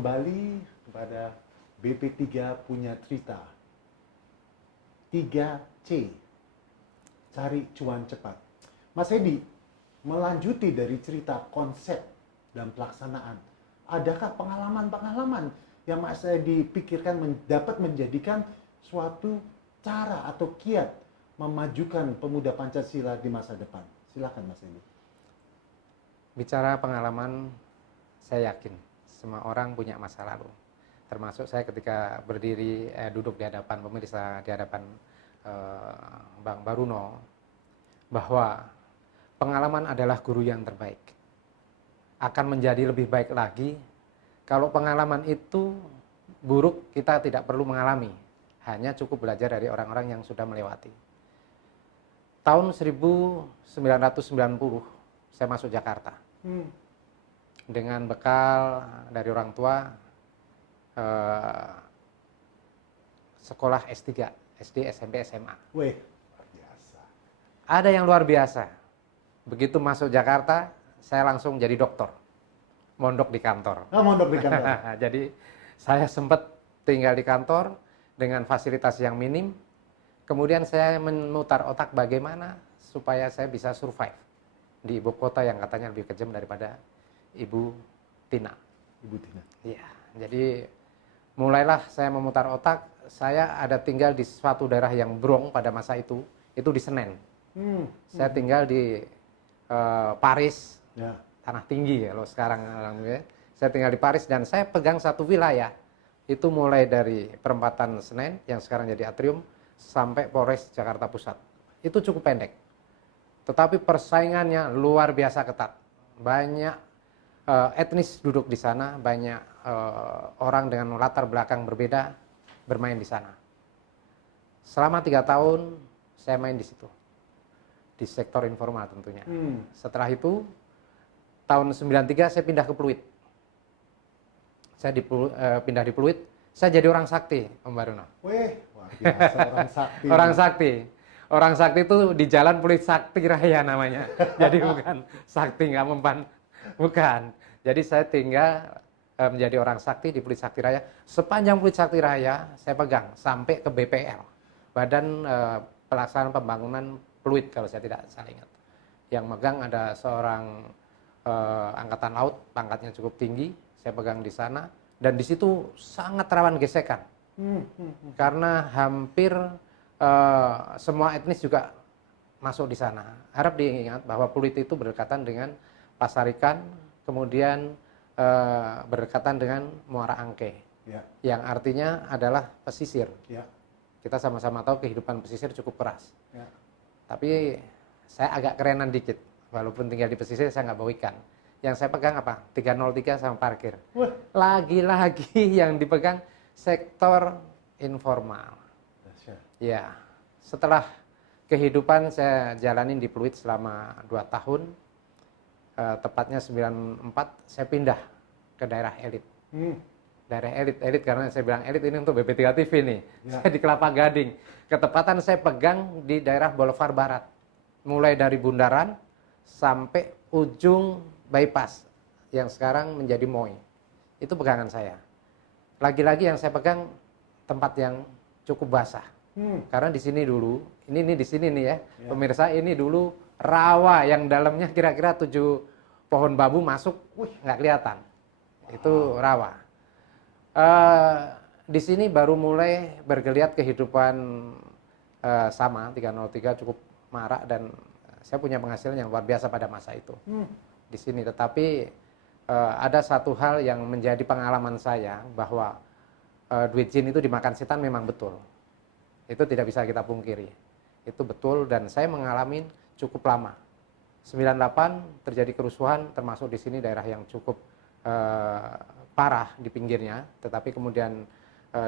kembali kepada BP3 punya cerita. 3C, cari cuan cepat. Mas Edi, melanjuti dari cerita konsep dan pelaksanaan, adakah pengalaman-pengalaman yang Mas Edi pikirkan dapat menjadikan suatu cara atau kiat memajukan pemuda Pancasila di masa depan? Silakan Mas Edi. Bicara pengalaman, saya yakin semua orang punya masa lalu. Termasuk saya ketika berdiri, duduk di hadapan pemirsa, di hadapan Bang Baruno, bahwa pengalaman adalah guru yang terbaik. Akan menjadi lebih baik lagi kalau pengalaman itu buruk, kita tidak perlu mengalami, hanya cukup belajar dari orang-orang yang sudah melewati. Tahun 1990 saya masuk Jakarta dengan bekal dari orang tua, sekolah S3, SD, SMP, SMA. Wih, luar biasa. Ada yang luar biasa. Begitu masuk Jakarta, saya langsung jadi dokter, mondok di kantor. Mondok di kantor. Jadi saya sempat tinggal di kantor dengan fasilitas yang minim. Kemudian saya memutar otak bagaimana supaya saya bisa survive di ibu kota yang katanya lebih kejam daripada Ibu Tina. Ibu Tina. Iya, jadi mulailah saya memutar otak. Saya ada tinggal di suatu daerah yang brong pada masa itu di Senen. Saya tinggal di Paris, ya. Tanah Tinggi kalau sekarang. Saya tinggal di Paris dan saya pegang satu wilayah. Itu mulai dari perempatan Senen yang sekarang jadi Atrium sampai Polres Jakarta Pusat. Itu cukup pendek. Tetapi persaingannya luar biasa ketat. Banyak etnis duduk di sana, banyak orang dengan latar belakang berbeda bermain di sana. Selama 3 tahun saya main di situ, di sektor informal tentunya. Setelah itu tahun 93 saya pindah ke Pluit. Saya pindah di Pluit, saya jadi orang sakti, Om Baruno. Wih, luar biasa orang sakti. Orang sakti. Orang sakti itu di Jalan Pluit Sakti Raya namanya. Jadi bukan sakti nggak mempan, bukan. Jadi saya tinggal menjadi orang sakti di Pluit Sakti Raya. Sepanjang Pluit Sakti Raya saya pegang sampai ke BPL, Badan Pelaksanaan Pembangunan Pluit kalau saya tidak salah ingat. Yang megang ada seorang angkatan laut, pangkatnya cukup tinggi. Saya pegang di sana dan di situ sangat rawan gesekan. Karena hampir semua etnis juga masuk di sana. Harap diingat bahwa Pluit itu berdekatan dengan Pasar Ikan, kemudian berdekatan dengan Muara Angke, yang artinya adalah pesisir. Kita sama-sama tahu kehidupan pesisir cukup keras. Tapi saya agak kerenan dikit, walaupun tinggal di pesisir saya nggak bawa ikan. Yang saya pegang apa? 303 sama parkir. Lagi-lagi yang dipegang sektor informal. Ya, setelah kehidupan saya jalanin di Pluit selama 2 tahun, tepatnya 94, saya pindah ke daerah elit. Daerah elit karena saya bilang elit ini untuk BP3 TV nih. Saya di Kelapa Gading. Ketepatan saya pegang di daerah Boulevard Barat. Mulai dari Bundaran sampai ujung bypass yang sekarang menjadi MOI. Itu pegangan saya. Lagi-lagi yang saya pegang tempat yang cukup basah. Karena di sini dulu, ini di sini nih ya, pemirsa, ini dulu rawa yang dalamnya kira-kira 7 pohon bambu masuk, nggak kelihatan. Itu rawa. Di sini baru mulai bergeliat kehidupan sama 303 cukup marak dan saya punya penghasilan yang luar biasa pada masa itu di sini. Tetapi ada satu hal yang menjadi pengalaman saya bahwa duit jin itu dimakan setan memang betul. Itu tidak bisa kita pungkiri. Itu betul dan saya mengalami cukup lama. 98 terjadi kerusuhan, termasuk di sini daerah yang cukup parah di pinggirnya, tetapi kemudian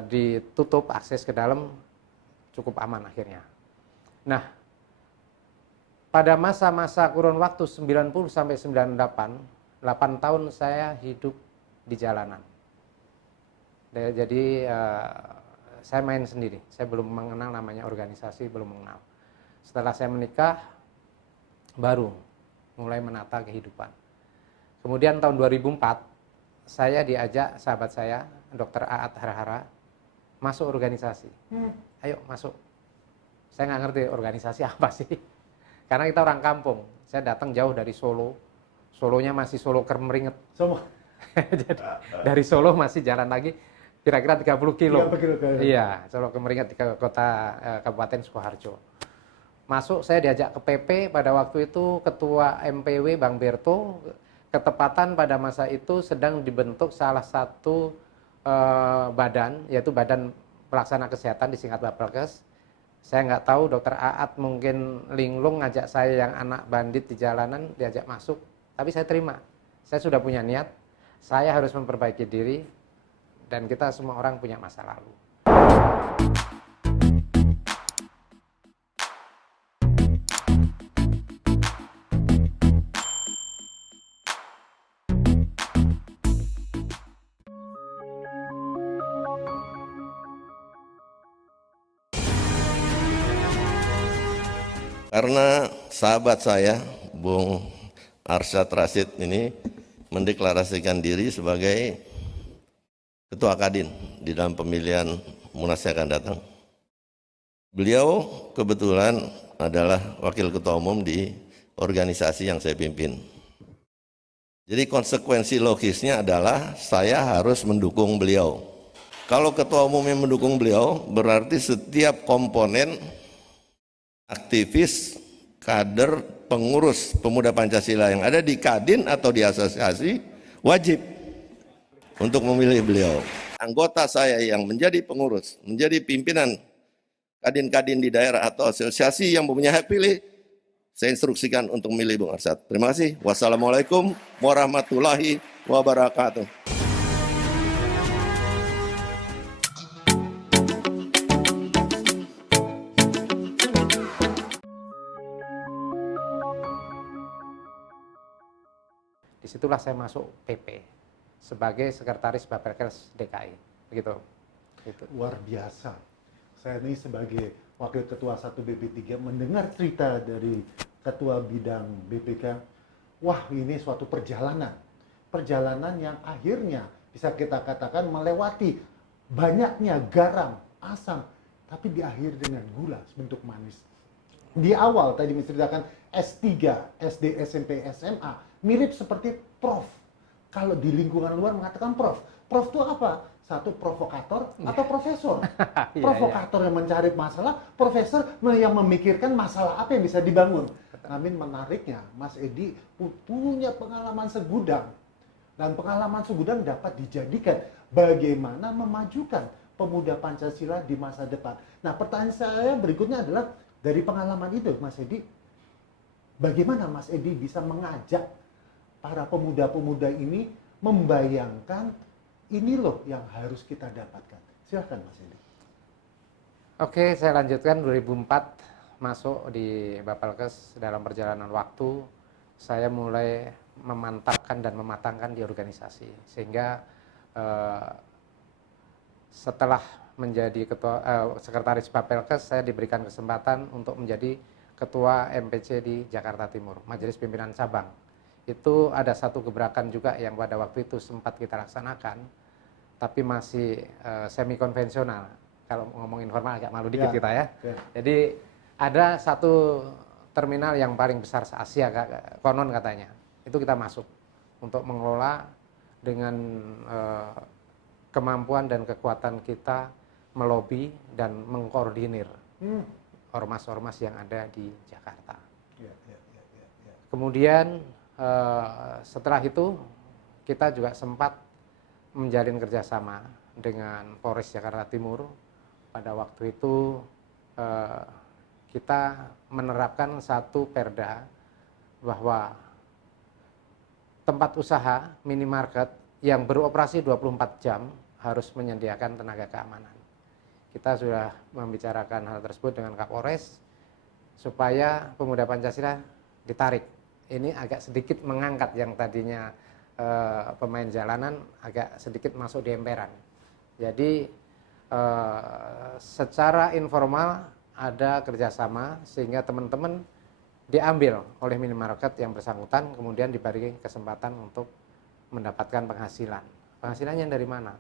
ditutup akses ke dalam cukup aman akhirnya. Nah, pada masa-masa kurun waktu 90 sampai 98, 8 tahun saya hidup di jalanan. Jadi saya main sendiri, saya belum mengenal namanya organisasi, belum mengenal. Setelah saya menikah, baru mulai menata kehidupan. Kemudian tahun 2004, saya diajak sahabat saya, Dr. Aat Harahara, masuk organisasi. Ayo masuk. Saya nggak ngerti organisasi apa sih. Karena kita orang kampung. Saya datang jauh dari Solo. Solonya masih Solo Kermeringet. Semua. Jadi dari Solo masih jalan lagi kira-kira 30 kilo. 30 kilo. Iya, Solo Kermeringet ke kota Kabupaten Sukoharjo. Masuk saya diajak ke PP pada waktu itu ketua MPW Bang Berto, ketepatan pada masa itu sedang dibentuk salah satu badan, yaitu Badan Pelaksana Kesehatan disingkat Bapelkes. Saya nggak tahu Dokter Aat mungkin linglung ngajak saya yang anak bandit di jalanan diajak masuk, tapi saya terima. Saya sudah punya niat, saya harus memperbaiki diri dan kita semua orang punya masa lalu. Karena sahabat saya, Bung Arsyad Rashid ini mendeklarasikan diri sebagai Ketua Kadin di dalam pemilihan Munas yang akan datang. Beliau kebetulan adalah Wakil Ketua Umum di organisasi yang saya pimpin. Jadi konsekuensi logisnya adalah saya harus mendukung beliau. Kalau Ketua Umumnya mendukung beliau, berarti setiap komponen aktivis, kader, pengurus pemuda Pancasila yang ada di Kadin atau di asosiasi wajib untuk memilih beliau. Anggota saya yang menjadi pengurus, menjadi pimpinan Kadin-Kadin di daerah atau asosiasi yang mempunyai hak pilih, saya instruksikan untuk memilih Bung Arsyad. Terima kasih. Wassalamualaikum warahmatullahi wabarakatuh. Disitulah saya masuk PP sebagai Sekretaris Bapelkes DKI, begitu. Gitu. Luar biasa. Saya ini sebagai Wakil Ketua 1 BP3 mendengar cerita dari Ketua Bidang BPK, wah ini suatu perjalanan. Perjalanan yang akhirnya bisa kita katakan melewati banyaknya garam, asam, tapi diakhiri dengan gula sebentuk manis. Di awal tadi menceritakan S3, SD, SMP, SMA, mirip seperti prof. Kalau di lingkungan luar mengatakan prof. Prof itu apa? Satu provokator atau profesor. Provokator yang mencari masalah, profesor yang memikirkan masalah apa yang bisa dibangun. Namun menariknya, Mas Edi punya pengalaman segudang. Dan pengalaman segudang dapat dijadikan bagaimana memajukan pemuda Pancasila di masa depan. Nah, pertanyaan saya berikutnya adalah, dari pengalaman itu, Mas Edi, bagaimana Mas Edi bisa mengajak para pemuda-pemuda ini membayangkan ini loh yang harus kita dapatkan. Silakan Mas Edi. Oke, saya lanjutkan 2004 masuk di Bapelkes. Dalam perjalanan waktu saya mulai memantapkan dan mematangkan di organisasi, sehingga setelah menjadi sekretaris Bapelkes, saya diberikan kesempatan untuk menjadi ketua MPC di Jakarta Timur, Majelis Pimpinan Cabang. Itu ada satu gebrakan juga yang pada waktu itu sempat kita laksanakan, tapi masih semi konvensional. Kalau ngomongin formal agak malu dikit kita ya. Jadi ada satu terminal yang paling besar se-Asia konon katanya. Itu kita masuk untuk mengelola dengan kemampuan dan kekuatan kita melobi dan mengkoordinir ormas-ormas yang ada di Jakarta. Kemudian setelah itu kita juga sempat menjalin kerjasama dengan Polres Jakarta Timur. Pada waktu itu kita menerapkan satu perda bahwa tempat usaha minimarket yang beroperasi 24 jam harus menyediakan tenaga keamanan. Kita sudah membicarakan hal tersebut dengan Kapolres supaya pemuda Pancasila ditarik. Ini agak sedikit mengangkat yang tadinya pemain jalanan, agak sedikit masuk di emperan. Jadi secara informal ada kerjasama sehingga teman-teman diambil oleh minimarket yang bersangkutan, kemudian diberi kesempatan untuk mendapatkan penghasilan. Penghasilannya dari mana?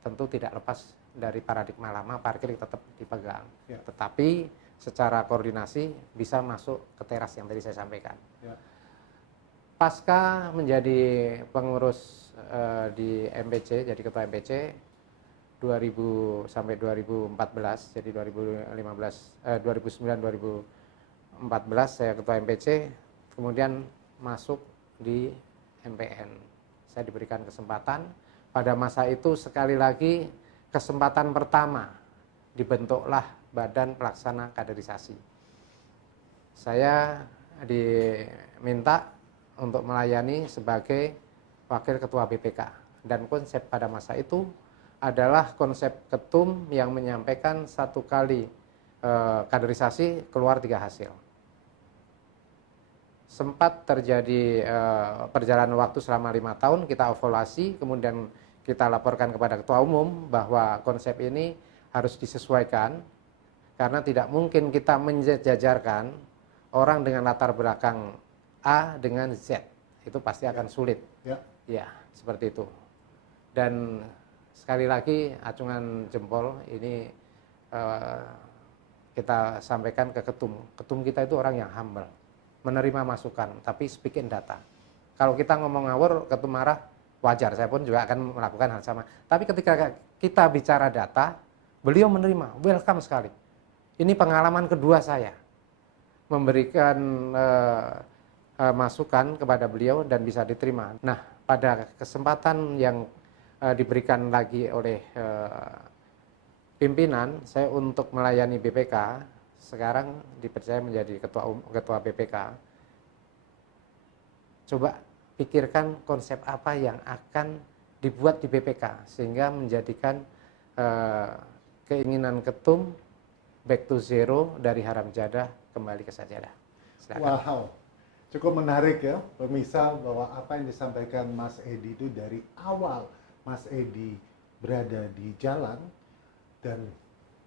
Tentu tidak lepas dari paradigma lama, parkir tetap dipegang. Ya. Tetapi secara koordinasi bisa masuk ke teras yang tadi saya sampaikan. Ya. Pasca menjadi pengurus di MPC, jadi ketua MPC 2000 sampai 2014, jadi 2009-2014 saya ketua MPC, kemudian masuk di MPN. Saya diberikan kesempatan, pada masa itu sekali lagi kesempatan pertama dibentuklah Badan Pelaksana Kaderisasi. Saya diminta untuk melayani sebagai Wakil Ketua BPK, dan konsep pada masa itu adalah konsep ketum yang menyampaikan satu kali kaderisasi keluar 3 hasil. Sempat terjadi perjalanan waktu selama 5 tahun, kita evaluasi, kemudian kita laporkan kepada Ketua Umum bahwa konsep ini harus disesuaikan, karena tidak mungkin kita menjajarkan orang dengan latar belakang A dengan Z, itu pasti akan sulit. Ya. Ya, seperti itu. Dan sekali lagi acungan jempol ini kita sampaikan ke ketum. Ketum kita itu orang yang humble, menerima masukan, tapi speak in data. Kalau kita ngomong ngawur, ketum marah, wajar, saya pun juga akan melakukan hal sama. Tapi ketika kita bicara data, beliau menerima, welcome sekali. Ini pengalaman kedua saya memberikan masukan kepada beliau dan bisa diterima. Nah, pada kesempatan yang diberikan lagi oleh pimpinan saya untuk melayani BPK, sekarang dipercaya menjadi ketua BPK. Coba pikirkan konsep apa yang akan dibuat di BPK sehingga menjadikan keinginan ketum back to zero, dari haram jadah kembali ke sajadah. Silakan. Wow, cukup menarik ya, pemirsa, bahwa apa yang disampaikan Mas Edi itu dari awal Mas Edi berada di jalan dan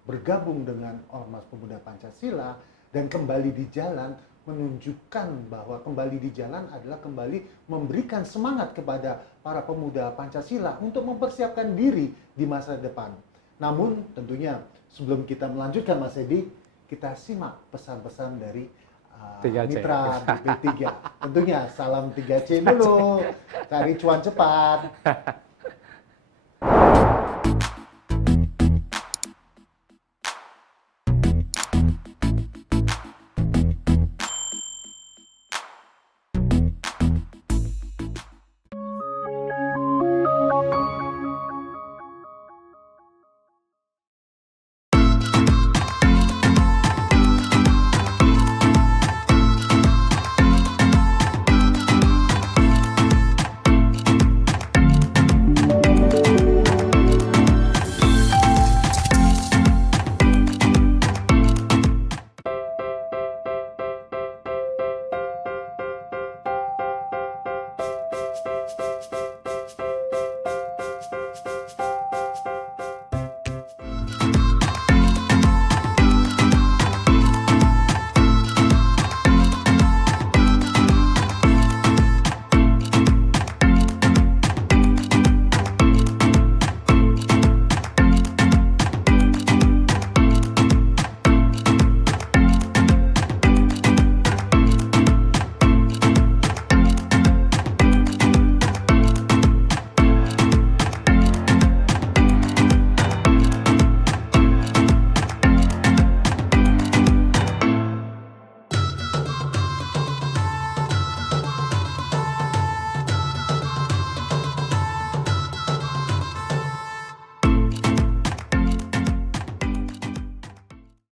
bergabung dengan Ormas Pemuda Pancasila dan kembali di jalan, menunjukkan bahwa kembali di jalan adalah kembali memberikan semangat kepada para pemuda Pancasila untuk mempersiapkan diri di masa depan. Namun tentunya sebelum kita melanjutkan Mas Edi, kita simak pesan-pesan dari 3C. mitra BP3. Tentunya salam 3C dulu, cari cuan cepat.